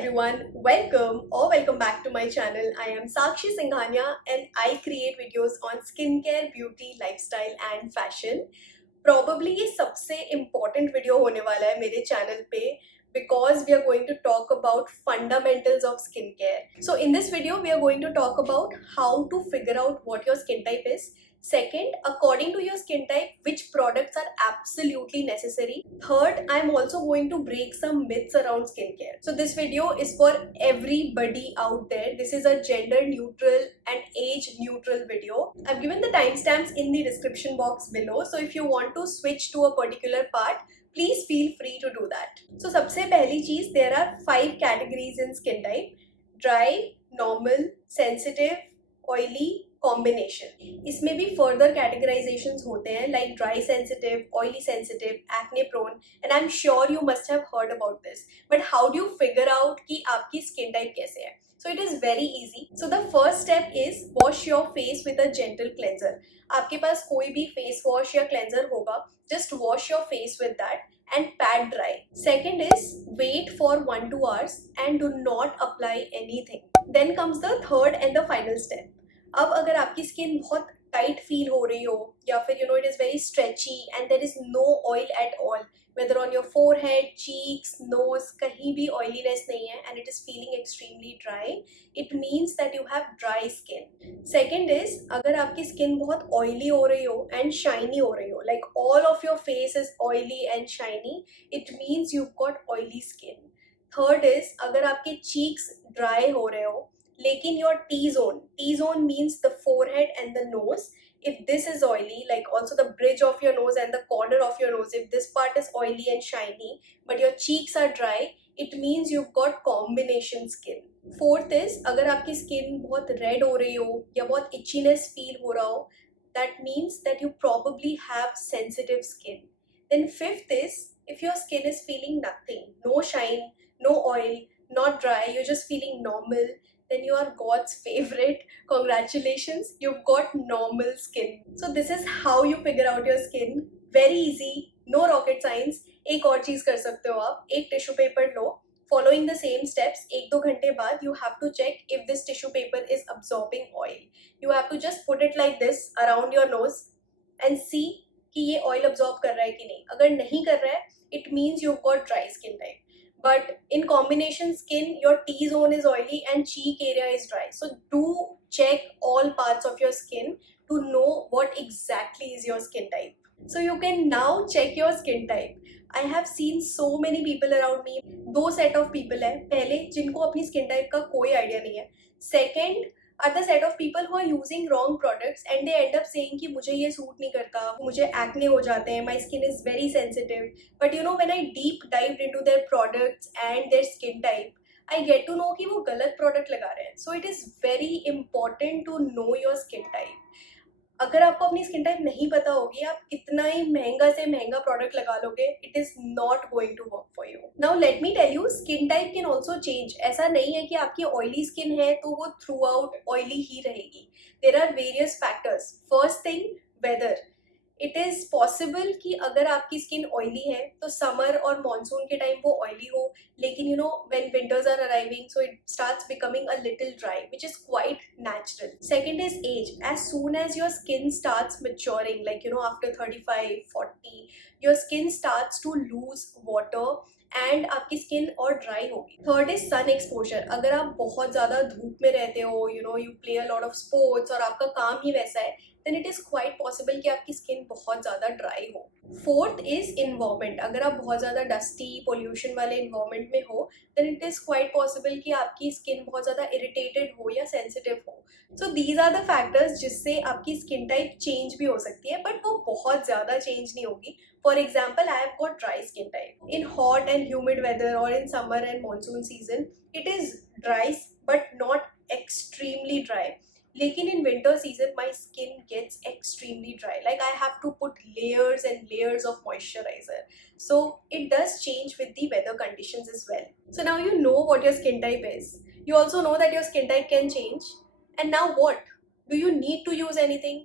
everyone, welcome back to my channel. I am Sakshi Singhania and I create videos on skincare, beauty, lifestyle and fashion. Probably ये सबसे important video होने वाला है मेरे channel पे because we are going to talk about fundamentals of skincare. So in this video we are going to talk about how to figure out what your skin type is. Second, according to your skin type, which products are absolutely necessary. Third, I'm also going to break some myths around skincare. So this video is for everybody out there. This is a gender neutral and age neutral video. I've given the timestamps in the description box below. So if you want to switch to a particular part, please feel free to do that. So सबसे पहली चीज, there are 5 categories in skin type: dry, normal, sensitive, oily, combination. इसमें भी further categorisations होते हैं like dry sensitive, oily sensitive, acne prone, and I am sure you must have heard about this. But how do you figure out कि आपकी skin type कैसे है? So it is very easy. So the first step is wash your face with a gentle cleanser. आपके पास कोई भी face wash या cleanser होगा, just wash your face with that and pat dry. Second is wait for 1-2 hours and do not apply anything. Then comes the third and the final step. अब अगर आपकी skin बहुत tight feel हो रही हो या फिर it is very stretchy and there is no oil at all, whether on your forehead, cheeks, nose, कहीं भी ऑयलीनेस नहीं है and it is feeling extremely dry, it means that you have dry skin. Second is अगर आपकी skin बहुत oily हो रही हो एंड शाइनी हो रही हो, like all of your face is oily and shiny, it means you got oily skin. Third is अगर आपके चीक्स ड्राई हो रहे हो लेकिन your T-zone means the forehead and the nose, if this is oily, like also the bridge of your nose and the corner of your nose, if this part is oily and shiny but your cheeks are dry, it means you've got combination skin. Fourth is अगर आपकी skin बहुत red हो रही हो या बहुत itchiness feel हो रहा हो, that means that you probably have sensitive skin. Then fifth is if your skin is feeling nothing, no shine, no oil, not dry, you're just feeling normal, then you are God's favorite. Congratulations, you've got normal skin. So this is how you figure out your skin. Very easy, no rocket science. एक और चीज कर सकते हो आप, एक tissue paper low, following the same steps, 1-2 घंटे बाद you have to check if this tissue paper is absorbing oil. You have to just put it like this around your nose and see कि ये oil absorb कर रहा है कि नहीं. अगर नहीं कर रहा है, it means you've got dry skin type. But in combination skin, your T-zone is oily and cheek area is dry. So do check all parts of your skin to know what exactly is your skin type. So you can now check your skin type. I have seen so many people around me. 2 set of people हैं. पहले जिनको अपनी skin type का कोई idea नहीं है. Second are the set of people who are using wrong products and they end up saying कि मुझे ये सूट नहीं करता, मुझे एक्ने हो जाते हैं, my skin is very sensitive. But when I deep dived into their products and their skin type, I get to know कि वो गलत product लगा रहे हैं. So it is very important to know your skin type. अगर आपको अपनी skin type नहीं पता होगी, आप कितना ही महंगा से महंगा प्रोडक्ट लगा लोगे, it is not going to work for you. Now let me tell you, skin type can also change. ऐसा नहीं है कि आपकी ऑयली स्किन है तो वो थ्रू आउट ऑयली ही रहेगी. There are various factors. First thing, weather. It is possible कि अगर आपकी स्किन ऑयली है तो समर और मानसून के टाइम वो ऑयली हो, लेकिन when winters are arriving so it starts becoming a little dry, which is quite natural. Second is age. As soon as your skin starts maturing, like after 35-40, your skin starts to lose water and आपकी skin और dry होगी. Third is sun exposure. अगर आप बहुत ज़्यादा धूप में रहते हो, you play a lot of sports और आपका काम ही वैसा है, then it is quite possible कि आपकी स्किन बहुत ज़्यादा ड्राई हो. Fourth is environment. अगर आप बहुत ज़्यादा डस्टी पोल्यूशन वाले इन्वायरमेंट में हो, then it is quite possible कि आपकी स्किन बहुत ज़्यादा इरिटेटेड हो या सेंसिटिव हो. So these are the factors जिससे आपकी स्किन टाइप चेंज भी हो सकती है, बट वो बहुत ज़्यादा चेंज नहीं होगी. For example, I have got dry skin type. In hot and humid weather और in summer and monsoon season it is dry but not extremely dry. लेकिन in winter season my skin gets extremely dry, like I have to put layers and layers of moisturizer. So it does change with the weather conditions as well. So now you know what your skin type is. You also know that your skin type can change. And now what? Do you need to use anything?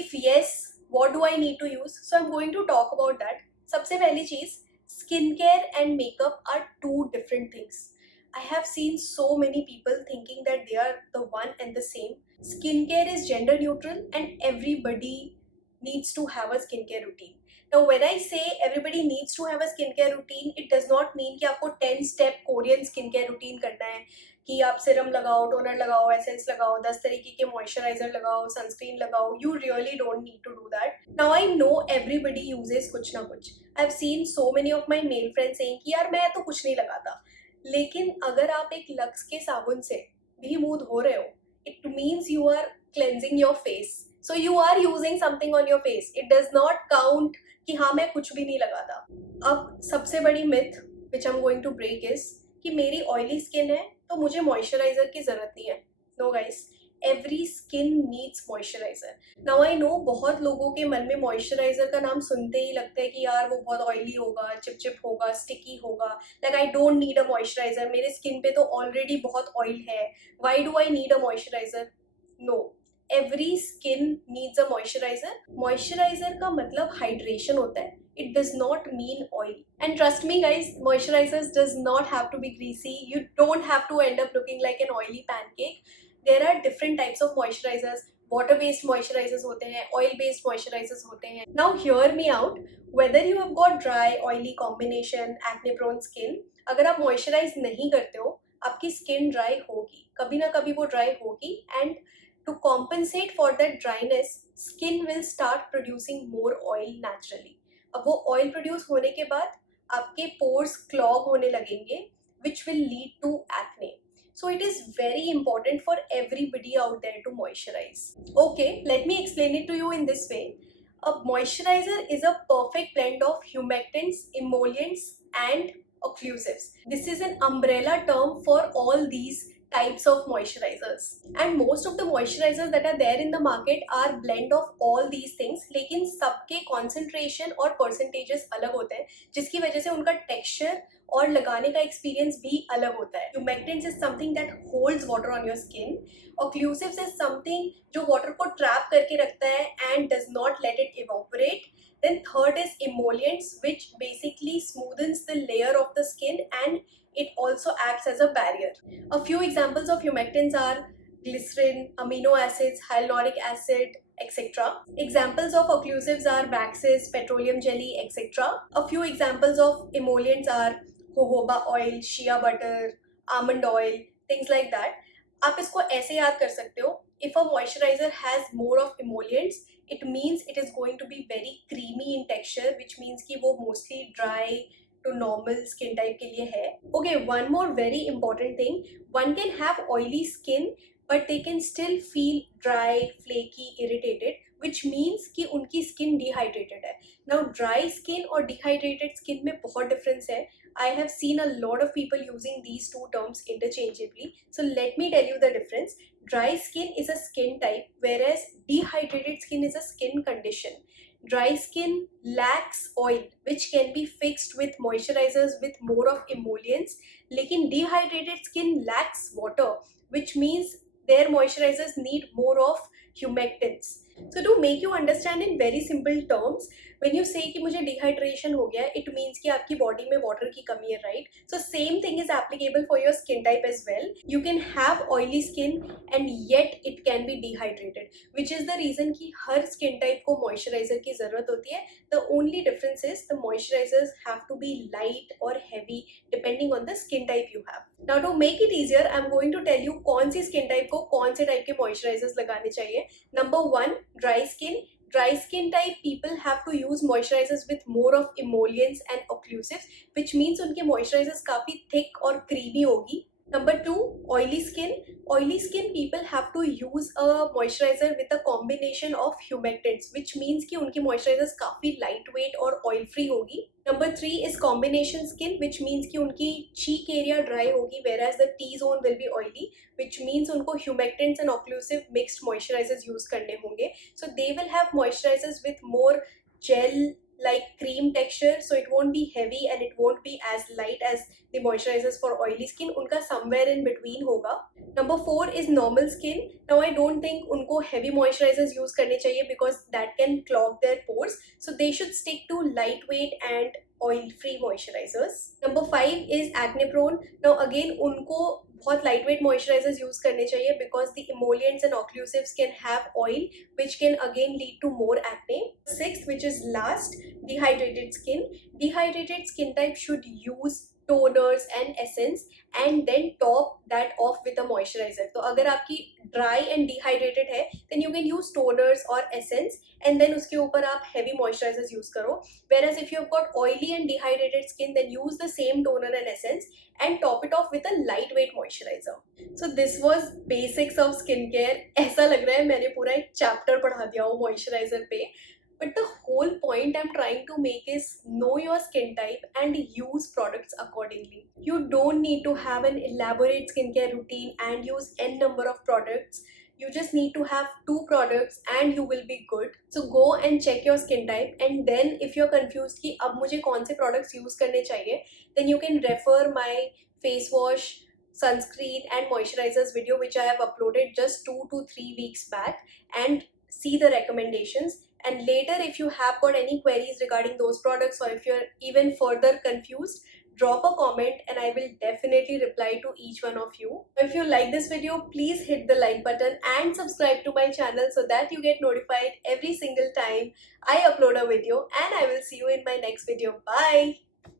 If yes, what do I need to use? So I'm going to talk about that. सबसे पहली चीज, skincare and makeup are 2 different things. I have seen so many people thinking that they are the one and the same. Skincare is gender neutral and everybody needs to have a skincare routine. Now, when I say everybody needs to have a skincare routine, it does not mean कि आपको 10 step Korean skincare routine करना है कि आप serum लगाओ, toner लगाओ, essence लगाओ, 10 तरीके के मॉइस्चराइजर लगाओ, सनस्क्रीन लगाओ. You really don't need to do that. Now I know everybody uses कुछ ना कुछ. I've seen so many of my male friends saying कि यार मैं तो कुछ नहीं लगाता. लेकिन अगर आप एक लक्स के साबुन से भी मुंह धो रहे हो, it means you are cleansing your face. So you are using something on your face. It does not count कि हाँ मैं कुछ भी नहीं लगाता. अब सबसे बड़ी myth which I'm going to break is कि मेरी ऑयली स्किन है तो मुझे मॉइस्चराइजर की जरूरत नहीं है. No guys, every skin needs moisturiser. Now I know बहुत लोगों के मन में मॉइस्चराइजर का नाम सुनते ही लगता है कि यार वो बहुत ऑयली होगा, चिपचिप होगा, स्टिकी होगा. Like I don't need a moisturiser, मेरे स्किन पे तो ऑलरेडी बहुत ऑयल है, why do I need a moisturiser? No, every skin needs a moisturiser. Moisturiser का मतलब हाइड्रेशन होता है. It does not mean oil. And trust me guys, moisturizers does not have to be greasy. You don't have to end up looking like an oily pancake. There are different types of moisturizers. Water based moisturizers होते हैं, oil based moisturizers होते हैं. Now hear me out. Whether you have got dry, oily combination, acne prone skin, अगर आप moisturize नहीं करते हो, आपकी skin dry होगी, कभी ना कभी वो dry होगी. And to compensate for that dryness, skin will start producing more oil naturally. अब वो ऑयल प्रोड्यूस होने के बाद आपके पोर्स क्लॉग होने लगेंगे which will lead to acne. So it is very important for everybody out there to moisturise. Okay, let me explain it to you in this way. A moisturizer is a perfect blend of humectants, emollients and occlusives. This is an umbrella term for all these types of moisturizers, and most of the moisturizers that are there in the market are blend of all these things. लेकिन सबके concentration और percentages अलग होते हैं जिसकी वजह से उनका texture और लगाने का experience भी अलग होता है. Humectants is something that holds water on your skin. Occlusives is something जो water को trap करके रखता है and does not let it evaporate. Then third is emollients, which basically smoothens the layer of the skin and it also acts as a barrier. A few examples of humectants are glycerin, amino acids, hyaluronic acid, etc. Examples of occlusives are Waxes, petroleum jelly, etc. A few examples of emollients are jojoba oil, shea butter, almond oil, things like that. आप इसको ऐसे याद कर सकते हो. If a moisturizer has more of emollients, it means it is going to be very creamy in texture, which means कि वो mostly dry to normal skin type के लिए है. Okay, one more very important thing. One can have oily skin, but they can still feel dry, flaky, irritated, which means कि उनकी skin dehydrated है. Now, dry skin और dehydrated skin में बहुत difference है. I have seen a lot of people using these two terms interchangeably. So let me tell you the difference. Dry skin is a skin type, whereas dehydrated skin is a skin condition. Dry skin lacks oil, which can be fixed with moisturizers with more of emollients. लेकिन dehydrated skin lacks water, which means their moisturizers need more of humectants. So to make you understand in very simple terms, when you say कि मुझे dehydration हो गया, it means कि आपकी body में water की कमी है, right? So same thing is applicable for your skin type as well. You can have oily skin and yet it can be dehydrated, which is the reason कि हर skin type को moisturizer की ज़रूरत होती है. The only difference is the moisturizers have to be light or heavy depending on the skin type you have. Now to make it easier, I'm going to tell you कौन सी skin type को कौन से type के moisturizers लगाने चाहिए. Number 1, dry skin. Dry skin type people have to use moisturizers with more of emollients and occlusives, which means उनके moisturizers काफी thick और creamy होगी. Number 2, oily skin. Oily skin people have to use a moisturizer with a combination of humectants, which means कि उनकी moisturizers काफी lightweight और oil free होगी. Number 3 is combination skin, which means कि उनकी cheek area dry होगी, whereas the T-zone will be oily, which means उनको humectants and occlusive mixed moisturizers use करने होंगे. So they will have moisturizers with more gel like cream texture, so it won't be heavy and it won't be as light as the moisturizers for oily skin. Unka somewhere in between hoga. Number 4 is normal skin. Now I don't think unko heavy moisturizers use karne chahiye because that can clog their pores. So they should stick to lightweight and oil-free moisturizers. Number 5 is acne prone. Now again उनको बहुत lightweight moisturizers use करने चाहिए because the emollients and occlusives can have oil which can again lead to more acne. Sixth, which is last, dehydrated skin. Dehydrated skin type should use toners and essence and then top that off with a moisturizer. तो अगर आपकी dry and dehydrated है then you can use toners or essence and then उसके ऊपर आप heavy moisturizers use करो. Whereas if you've got oily and dehydrated skin, then use the same toner and essence and top it off with a lightweight moisturizer. So this was basics of skincare. ऐसा लग रहा है मैंने पूरा एक chapter पढ़ा दिया हो moisturizer पे. But the whole point I'm trying to make is know your skin type and use products accordingly. You don't need to have an elaborate skincare routine and use n number of products. You just need to have 2 products and you will be good. So go and check your skin type, and then if you're confused कि अब मुझे कौन से products use करने चाहिए, then you can refer my face wash, sunscreen and moisturizers video which I have uploaded just 2 to 3 weeks back and see the recommendations. And later if you have got any queries regarding those products or if you're even further confused, drop a comment and I will definitely reply to each one of you. If you like this video, please hit the like button and subscribe to my channel so that you get notified every single time I upload a video, and I will see you in my next video. Bye!